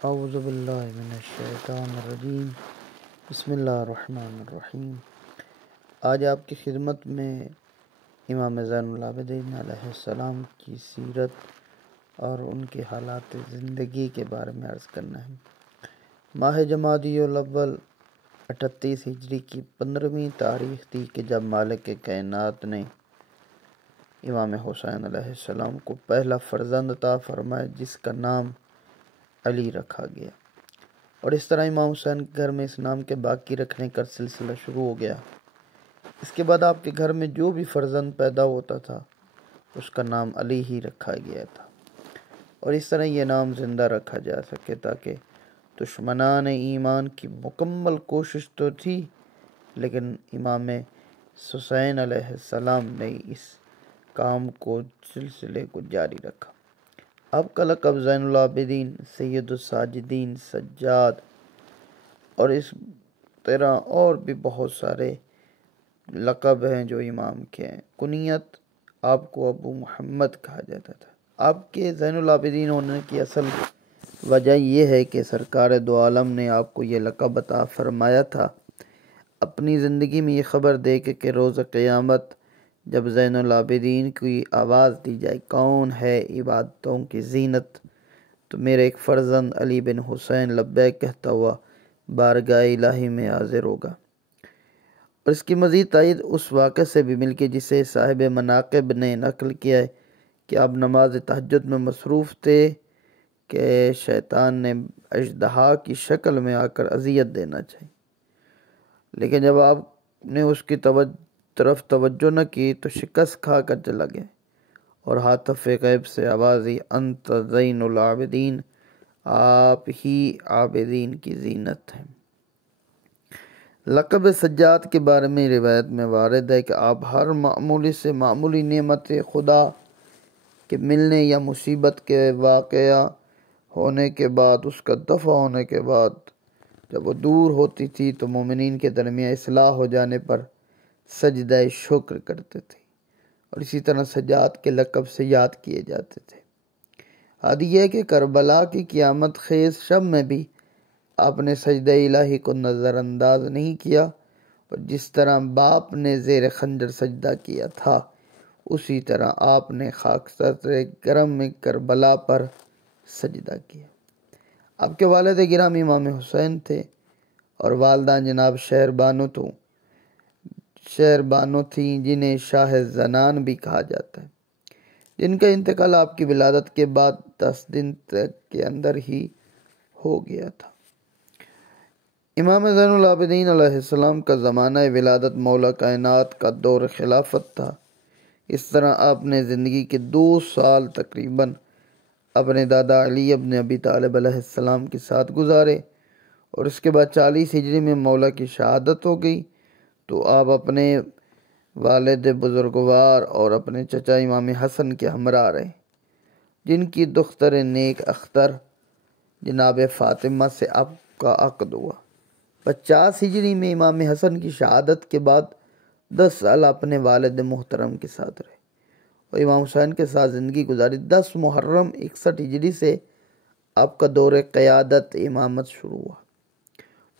اعوذ باللہ من الشیطان الرجیم بسم اللہ الرحمن الرحیم۔ آج آپ کی خدمت میں امام زین العابدین علیہ السلام کی سیرت اور ان کے حالات زندگی کے بارے میں عرض کرنا ہے۔ ماہ جمادی الاول 38 ہجری کی 15ویں تاریخ تھی کہ جب مالک کائنات نے امام حسین علیہ السلام کو پہلا فرزند عطا فرمایا، جس کا نام علی رکھا گیا، اور اس طرح امام حسین کے گھر میں اس نام کے باقی رکھنے کا سلسلہ شروع ہو گیا۔ اس کے بعد آپ کے گھر میں جو بھی فرزند پیدا ہوتا تھا اس کا نام علی ہی رکھا گیا تھا، اور اس طرح یہ نام زندہ رکھا جا سکے، تاکہ دشمنان ایمان کی مکمل کوشش تو تھی، لیکن امام حسین علیہ السلام نے اس کام کو سلسلے کو جاری رکھا۔ آپ کا لقب زین العابدین، سید الساجدین، سجاد اور اس طرح اور بھی بہت سارے لقب ہیں جو امام کے ہیں۔ کنیت آپ کو ابو محمد کہا جاتا تھا۔ آپ کے زین العابدین ہونے کی اصل وجہ یہ ہے کہ سرکار دو عالم نے آپ کو یہ لقب عطا فرمایا تھا اپنی زندگی میں یہ خبر دے کے کہ روز قیامت جب زین العابدین کی آواز دی جائے کون ہے عبادتوں کی زینت، تو میرا ایک فرزند علی بن حسین لبیک کہتا ہوا بارگاہ الہی میں حاضر ہوگا۔ اور اس کی مزید تائید اس واقعے سے بھی مل کے جسے صاحب مناقب نے نقل کیا ہے کہ آپ نماز تہجد میں مصروف تھے کہ شیطان نے اژدہا کی شکل میں آ کر اذیت دینا چاہی، لیکن جب آپ نے اس کی طرف توجہ نہ کی تو شکست کھا کر چلا گیا، اور ہاتف غیب سے آواز آئی انت زین العابدین، آپ ہی عابدین کی زینت ہیں۔ لقب سجاد کے بارے میں روایت میں وارد ہے کہ آپ ہر معمولی سے معمولی نعمت خدا کے ملنے یا مصیبت کے واقعہ ہونے کے بعد، اس کا دفع ہونے کے بعد جب وہ دور ہوتی تھی تو مومنین کے درمیان اصلاح ہو جانے پر سجدہ شکر کرتے تھے، اور اسی طرح سجاد کے لقب سے یاد کیے جاتے تھے۔ حد یہ کہ کربلا کی قیامت خیز شب میں بھی آپ نے سجدہ الہی کو نظر انداز نہیں کیا، اور جس طرح باپ نے زیر خنجر سجدہ کیا تھا اسی طرح آپ نے خاکستر گرم میں کربلا پر سجدہ کیا۔ آپ کے والد گرام امام حسین تھے، اور والدہ جناب شہر بانو تھیں جنہیں شاہ زنان بھی کہا جاتا ہے، جن کا انتقال آپ کی ولادت کے بعد 10 دن تک کے اندر ہی ہو گیا تھا۔ امام زین العابدین علیہ السلام کا زمانہ ولادت مولا کائنات کا دور خلافت تھا۔ اس طرح آپ نے زندگی کے 2 سال تقریباً اپنے دادا علی ابن ابی طالب علیہ السلام کے ساتھ گزارے، اور اس کے بعد 40 ہجری میں مولا کی شہادت ہو گئی، تو آپ اپنے والد بزرگوار اور اپنے چچا امام حسن کے ہمراہ رہے، جن کی دختر نیک اختر جناب فاطمہ سے آپ کا عقد ہوا۔ 50 ہجری میں امام حسن کی شہادت کے بعد 10 سال اپنے والد محترم کے ساتھ رہے، اور امام حسین کے ساتھ زندگی گزاری۔ 10 محرم 61 ہجری سے آپ کا دور قیادت امامت شروع ہوا۔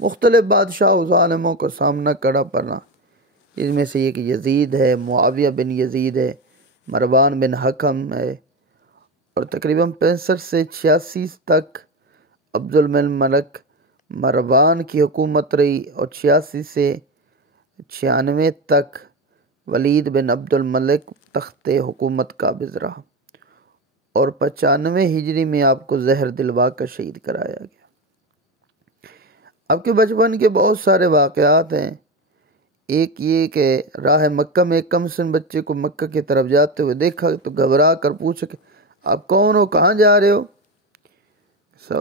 مختلف بادشاہ و ظالموں کا سامنا کرنا پڑا، جن میں سے ایک یزید ہے، معاویہ بن یزید ہے، مروان بن حکم ہے، اور تقریباً 65 سے 86 تک عبد الملک مروان کی حکومت رہی، اور 86 سے 96 تک ولید بن عبد الملک تخت حکومت قابض رہا، اور 95 ہجری میں آپ کو زہر دلوا کر شہید کرایا گیا۔ آپ کے بچپن کے بہت سارے واقعات ہیں۔ ایک یہ کہ راہ مکہ میں ایک کم سن بچے کو مکہ کی طرف جاتے ہوئے دیکھا تو گھبرا کر پوچھا کہ آپ کون ہو، کہاں جا رہے ہو؟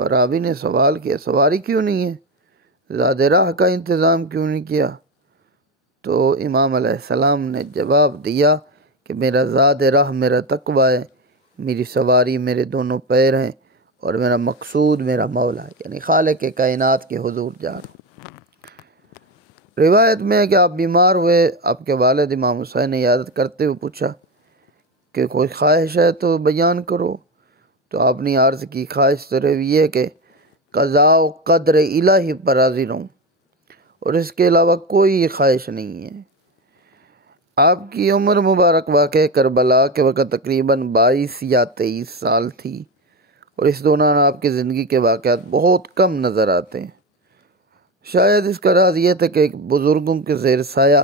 راوی نے سوال کیا سواری کیوں نہیں ہے، زاد راہ کا انتظام کیوں نہیں کیا؟ تو امام علیہ السلام نے جواب دیا کہ میرا زاد راہ میرا تقوی ہے، میری سواری میرے دونوں پیر ہیں، اور میرا مقصود میرا مولا ہے، یعنی خالق کائنات کے حضور جا رہا۔ روایت میں ہے کہ آپ بیمار ہوئے، آپ کے والد امام حسین نے عیادت کرتے ہوئے پوچھا کہ کوئی خواہش ہے تو بیان کرو، تو آپ نے عرض کی خواہش صرف یہ ہے کہ قضاء و قدر الہی پر راضی رہوں، اور اس کے علاوہ کوئی خواہش نہیں ہے۔ آپ کی عمر مبارک واقع کربلا کے وقت تقریباً 22 یا 23 سال تھی، اور اس دوران آپ کی زندگی کے واقعات بہت کم نظر آتے ہیں۔ شاید اس کا راز یہ تھا کہ ایک بزرگوں کے زیر سایہ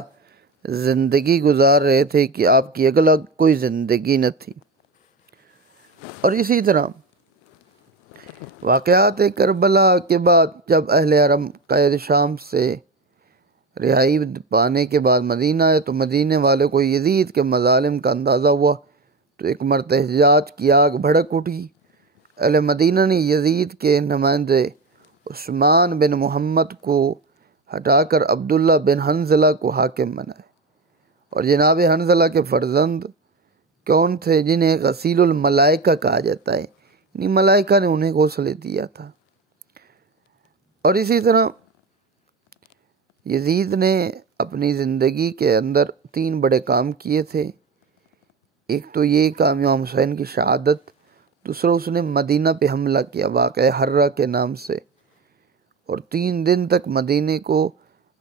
زندگی گزار رہے تھے کہ آپ کی اگلا کوئی زندگی نہ تھی۔ اور اسی طرح واقعات کربلا کے بعد جب اہل حرم قید شام سے رہائی پانے کے بعد مدینہ آئے تو مدینے والے کو یزید کے مظالم کا اندازہ ہوا، تو ایک مرتبہ احتجاج کی آگ بھڑک اٹھی۔ اہل مدینہ نے یزید کے نمائندے عثمان بن محمد کو ہٹا کر عبداللہ بن حنظلہ کو حاکم بنائے، اور جناب حنظلہ کے فرزند کون تھے؟ جنہیں غسیل الملائکہ کہا جاتا ہے، یعنی ملائکہ نے انہیں غسل دیا تھا۔ اور اسی طرح یزید نے اپنی زندگی کے اندر 3 بڑے کام کیے تھے۔ ایک تو یہ کام امام حسین کی شہادت، دوسرا اس نے مدینہ پہ حملہ کیا واقعہ حرہ کے نام سے، اور 3 دن تک مدینے کو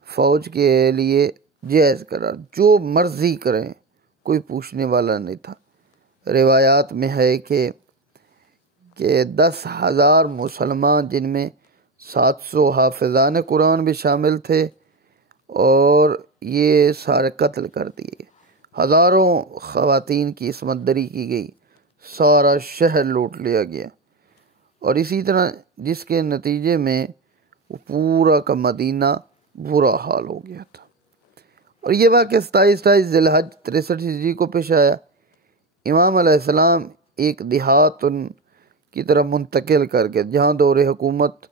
فوج کے لیے جائز کرا، جو مرضی کریں، کوئی پوچھنے والا نہیں تھا۔ روایات میں ہے کہ 10,000 مسلمان، جن میں 700 حافظان قرآن بھی شامل تھے، اور یہ سارے قتل کر دیے گئے۔ ہزاروں خواتین کی عصمت دری کی گئی، سارا شہر لوٹ لیا گیا، اور اسی طرح جس کے نتیجے میں وہ پورا کا مدینہ برا حال ہو گیا تھا۔ اور یہ واقعہ 27 ذی الحج 63 ہجری کو پیش آیا۔ امام علیہ السلام ایک دیہات کی طرف منتقل کر کے جہاں دور حکومت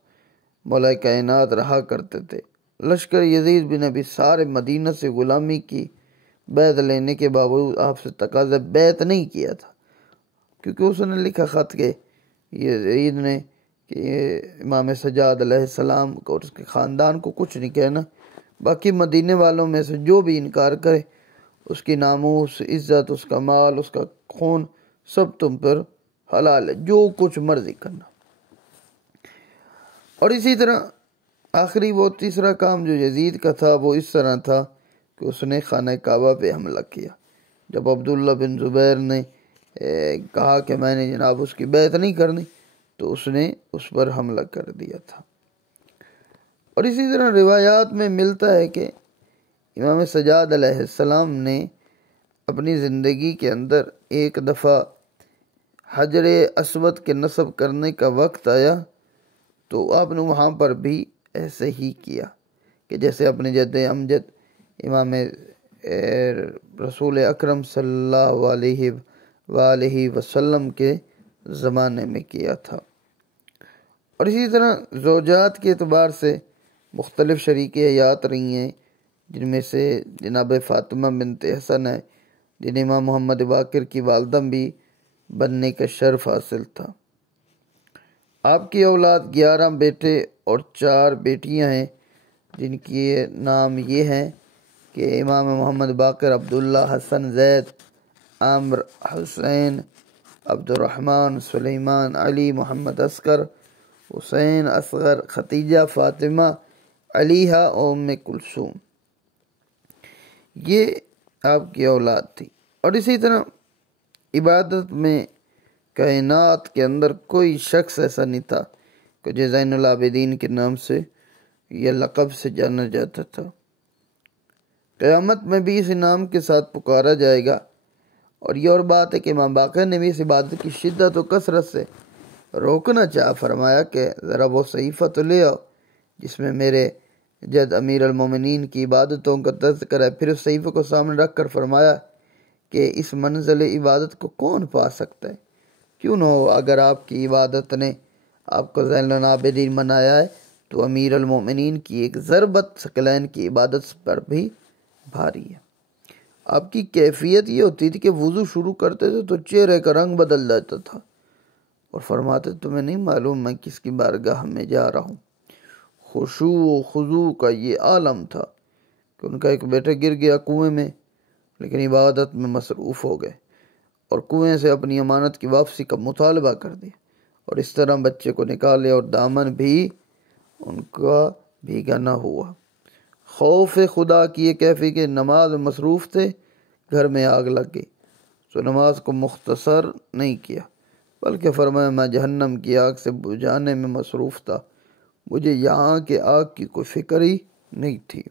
مولا کائنات رہا کرتے تھے۔ لشکر یزید بن ابی سارے مدینہ سے غلامی کی بیعت لینے کے باوجود آپ سے تقاضا بیعت نہیں کیا تھا، کیونکہ اس نے لکھا خط کہ یزید نے کہ امام سجاد علیہ السلام کو اور اس کے خاندان کو کچھ نہیں کہنا، باقی مدینے والوں میں سے جو بھی انکار کرے اس کی ناموس، عزت، اس کا مال، اس کا خون سب تم پر حلال ہے، جو کچھ مرضی کرنا۔ اور اسی طرح آخری وہ تیسرا کام جو یزید کا تھا وہ اس طرح تھا کہ اس نے خانہ کعبہ پہ حملہ کیا۔ جب عبداللہ بن زبیر نے کہا کہ میں نے جناب اس کی بیعت نہیں کرنی، تو اس نے اس پر حملہ کر دیا تھا۔ اور اسی طرح روایات میں ملتا ہے کہ امام سجاد علیہ السلام نے اپنی زندگی کے اندر ایک دفعہ حجر اسود کے نصب کرنے کا وقت آیا تو آپ نے وہاں پر بھی ایسے ہی کیا کہ جیسے اپنے جد امجد امام رسول اکرم صلی اللہ علیہ وآلہ وسلم کے زمانے میں کیا تھا۔ اور اسی طرح زوجات کے اعتبار سے مختلف شریک حیات رہی ہیں، جن میں سے جناب فاطمہ بنت حسن ہے، جنہیں امام محمد باقر کی والدہ بھی بننے کا شرف حاصل تھا۔ آپ کی اولاد 11 بیٹے اور 4 بیٹیاں ہیں، جن کی نام یہ ہیں کہ امام محمد باقر عبداللہ حسن زید عامر حسین عبد الرحمن سلیمان علی محمد اصغر حسین اصغر ختیجہ فاطمہ علیہ ام کلثوم، یہ آپ کی اولاد تھی۔ اور اسی طرح عبادت میں کائنات کے اندر کوئی شخص ایسا نہیں تھا کہ جو زین العابدین کے نام سے یا لقب سے جانا جاتا تھا۔ قیامت میں بھی اس نام کے ساتھ پکارا جائے گا۔ اور یہ اور بات ہے کہ امام باقر نے بھی اس عبادت کی شدت و کثرت سے روکنا چاہا، فرمایا کہ ذرا وہ صحیفہ تو لے آؤ جس میں میرے جد امیر المومنین کی عبادتوں کا تذکرہ ہے۔ پھر اس صحیفے کو سامنے رکھ کر فرمایا کہ اس منزل عبادت کو کون پا سکتا ہے؟ کیوں نہ ہو، اگر آپ کی عبادت نے آپ کو زین العابدین بنایا ہے تو امیر المومنین کی ایک ضربت ثقلین کی عبادت پر بھی بھاری ہے۔ آپ کی کیفیت یہ ہوتی تھی کہ وضو شروع کرتے تھے تو چہرے کا رنگ بدل جاتا تھا، اور فرماتے تمہیں نہیں معلوم میں کس کی بارگاہ میں جا رہا ہوں۔ خشوع و خضوع کا یہ عالم تھا کہ ان کا ایک بیٹا گر گیا کنویں میں، لیکن عبادت میں مصروف ہو گئے اور کنویں سے اپنی امانت کی واپسی کا مطالبہ کر دیا، اور اس طرح بچے کو نکالے اور دامن بھی ان کا بھیگا نہ ہوا۔ خوف خدا کی یہ کیفی کہ نماز میں مصروف تھے، گھر میں آگ لگ گئی، سو نماز کو مختصر نہیں کیا، بلکہ فرمایا میں جہنم کی آگ سے بجھانے میں مصروف تھا، مجھے یہاں کے آگ کی کوئی فکر ہی نہیں تھی۔